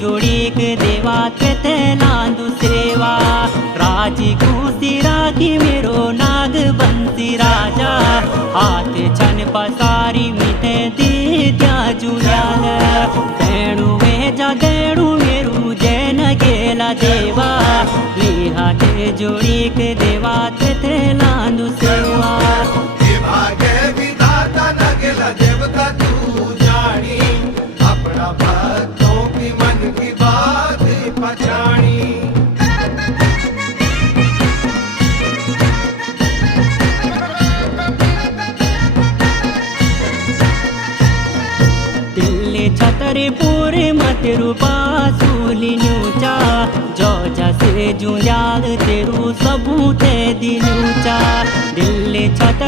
जोड़ीक देवा ते लांदु सेवा। राजी खुशी राखी मेरो नाग बंसी राजा, हाथ छन पसारी मिते दी त्या जुयाल। देणु वेजा देणु मेरू जैन गेला देवा, हाथे जोड़ीक देवा ते लांदु सेवा। भागे विधाता न गेला देवता तू जानी, अपना भक्तों की मन की बात पहचानी। दिल्ली छतरपुर मत रूपा सूली न्यूचा, जो जसे जुयाल तेरू सबूते दिलूचा। दिल्ली छतर